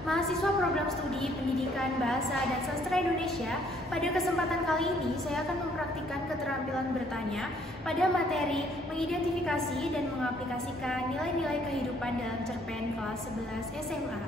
mahasiswa program studi Pendidikan Bahasa dan Sastra Indonesia. Pada kesempatan kali ini, saya akan mempraktikkan keterampilan bertanya pada materi mengidentifikasi dan mengaplikasikan nilai-nilai kehidupan dalam cerpen kelas 11 SMA.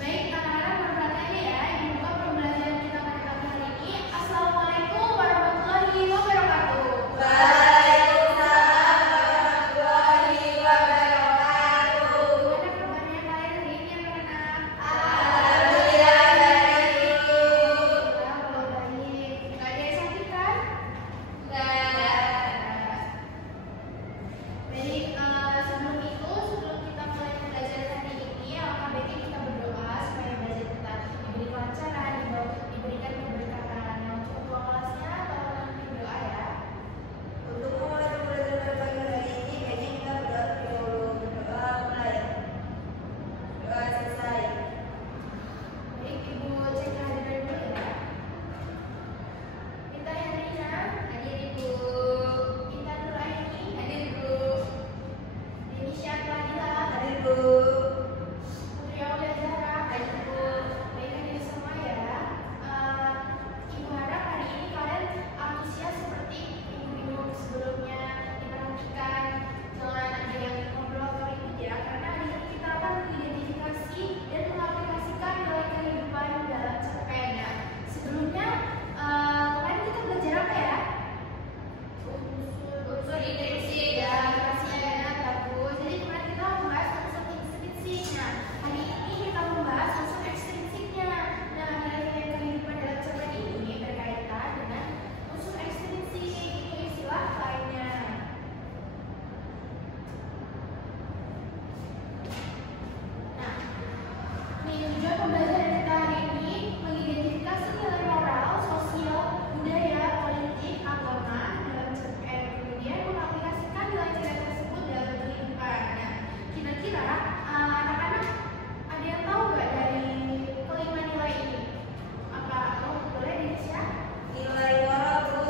Baik, anak-anak perhatiannya ya, dibuka pembelajaran kita pada pagi hari ini. Assalamualaikum warahmatullahi wabarakatuh. Pembelajaran kita hari ini mengidentifikasi nilai moral, sosial, budaya, politik, agama dalam cerpen, kemudian mengaplikasikan nilai-nilai tersebut dalam kehidupan. Nah, kira-kira anak-anak ada yang tahu nggak dari kelima nilai ini? Apa boleh disiap? Nilai moral, Bu.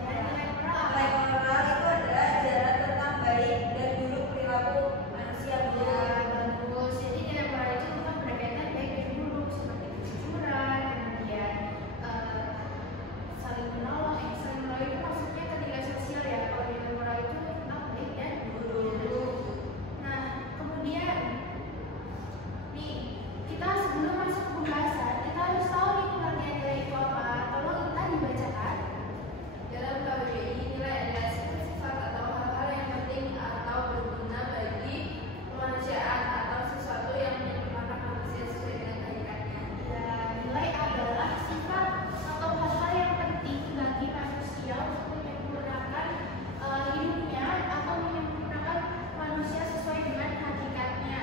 Nilai moral. Nilai moral itu adalah ajaran tentang baik dan buruk perilaku manusia, Bu. Bagus. Jadi nilai moral itu bukan berkaitan baik dan buruk seperti kejujuran, kemudian saling menolong. Saling menolong itu maksudnya ketika sosial ya. Kalau nilai moral itu tentang baik dan buruk. Nah, kemudian nih kita sebelum masuk ke pembahasan kita harus tahu nih pengertian nilai itu apa. Tolong kita dibacakan. Dalam KBBI, nilai adalah sifat atau hal-hal yang penting atau berguna bagi kemanusiaan atau sesuatu yang menyempurnakan manusia sesuai dengan hakikatnya. Ya, nilai adalah sifat atau hal-hal yang penting bagi manusia untuk menyempurnakan hidupnya atau menyempurnakan manusia sesuai dengan hakikatnya.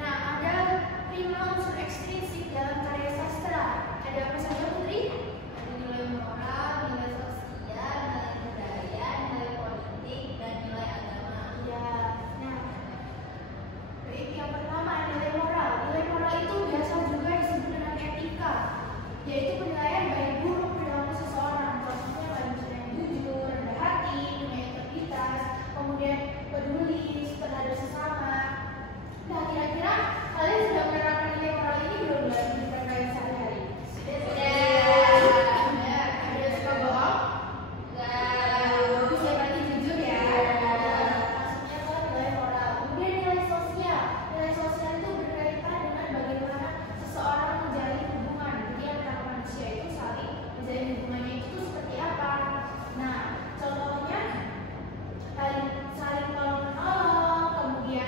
Nah, ada 5 unsur ekstrinsik dalam karya sastra. Ada apa saja, Putri? Ada nilai moral, nilai sosial, nilai budaya, nilai politik, dan nilai agama. Ya, nah, baik, yang pertama nilai moral. Nilai moral itu biasa juga disebut dengan etika, yaitu penilaian baik buruk perilaku seseorang. Contohnya manusia yang jujur, rendah hati, punya integritas, kemudian peduli terhadap sesama. Nah, kira-kira kalian sudah menerapkan nilai moral ini belum dalam kehidupan kalian sehari-hari? Ada suka bohong? Bagus ya, berarti jujur ya. Maksudnya adalah nilai moral. Kemudian nilai sosial. Nilai sosial itu berkaitan dengan bagaimana seseorang menjalin hubungan. Jadi antara manusia itu saling menjalin hubungannya itu seperti apa. Nah, contohnya saling tolong menolong, kemudian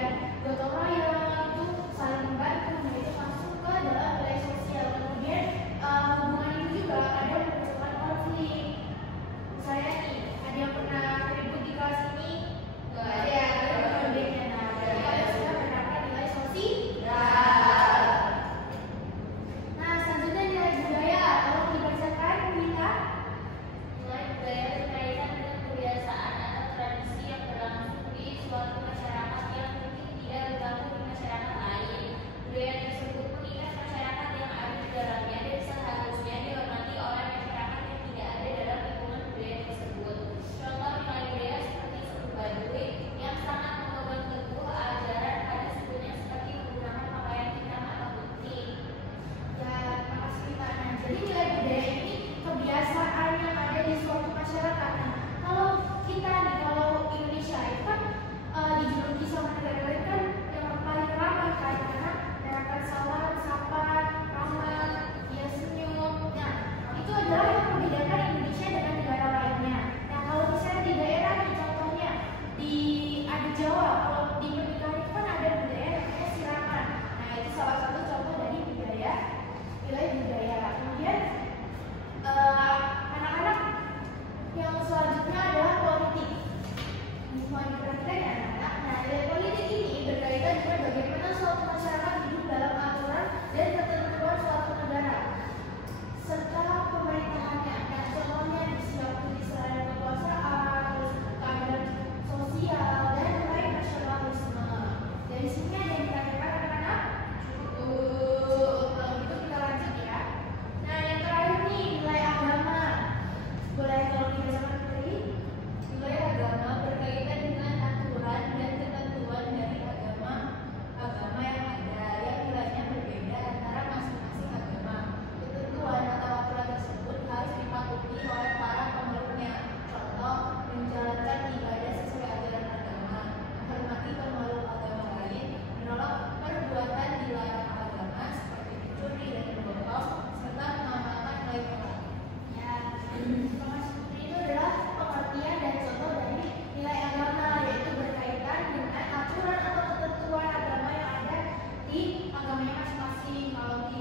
masing-masing. Kalau di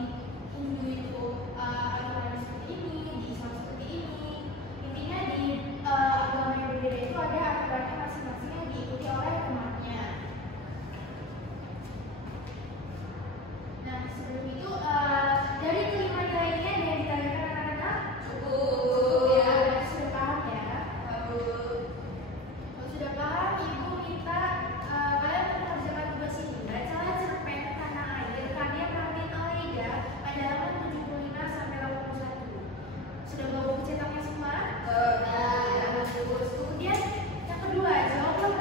Hindu itu aturannya seperti ini, di Islam seperti ini. Intinya di agama yang berbeda itu ada aturannya masing-masing yang diikuti oleh umatnya. Nah, sebelum itu dari kelima nilai ini ada yang ditanyakan anak-anak? Cukup ya. Sudah paham ya? Bagus. Kalau sudah paham, Ibu minta kalian mengerjakan tugas ini. Bacalah cerpen Tanah Air karya Pravin Alaida pada halaman 75 sampai 81. Sudah bawa buku cetaknya semua? Bagus. Kemudian yang kedua, jawablah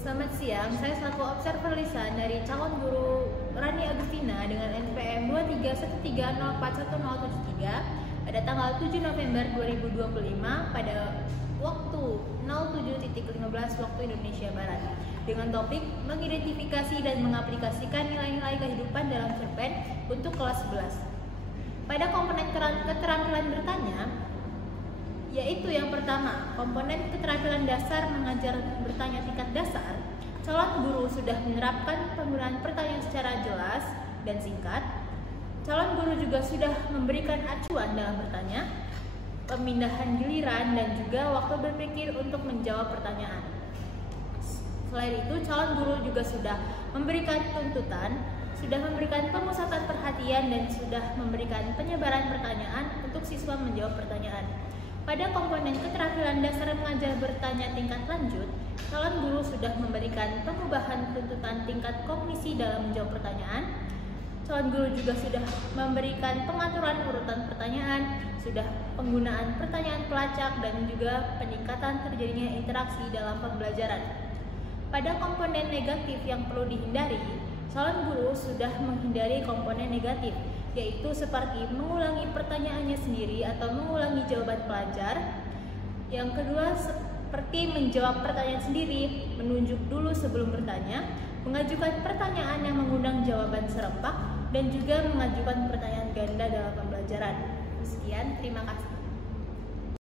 Selamat siang, saya selaku observer lisan dari calon guru Rani Agustina dengan NPM 231304173 pada tanggal 7 November 2025 pada waktu 07.15 waktu Indonesia Barat dengan topik mengidentifikasi dan mengaplikasikan nilai-nilai kehidupan dalam cerpen untuk kelas 11. Pada komponen keterampilan bertanya, yaitu yang pertama, komponen keterampilan dasar mengajar bertanya tingkat dasar, calon guru sudah menerapkan penggunaan pertanyaan secara jelas dan singkat. Calon guru juga sudah memberikan acuan dalam bertanya, pemindahan giliran, dan juga waktu berpikir untuk menjawab pertanyaan. Selain itu, calon guru juga sudah memberikan tuntutan, sudah memberikan pemusatan perhatian, dan sudah memberikan penyebaran pertanyaan untuk siswa menjawab pertanyaan. Pada komponen keterampilan dasar mengajar bertanya tingkat lanjut, calon guru sudah memberikan pengubahan tuntutan tingkat kognisi dalam menjawab pertanyaan. Calon guru juga sudah memberikan pengaturan urutan pertanyaan, sudah penggunaan pertanyaan pelacak, dan juga peningkatan terjadinya interaksi dalam pembelajaran. Pada komponen negatif yang perlu dihindari, calon guru sudah menghindari komponen negatif, yaitu seperti mengulangi pertanyaannya sendiri atau mengulangi jawaban pelajar. Yang kedua, seperti menjawab pertanyaan sendiri, menunjuk dulu sebelum bertanya, mengajukan pertanyaan yang mengundang jawaban serempak, dan juga mengajukan pertanyaan ganda dalam pembelajaran. Sekian, terima kasih.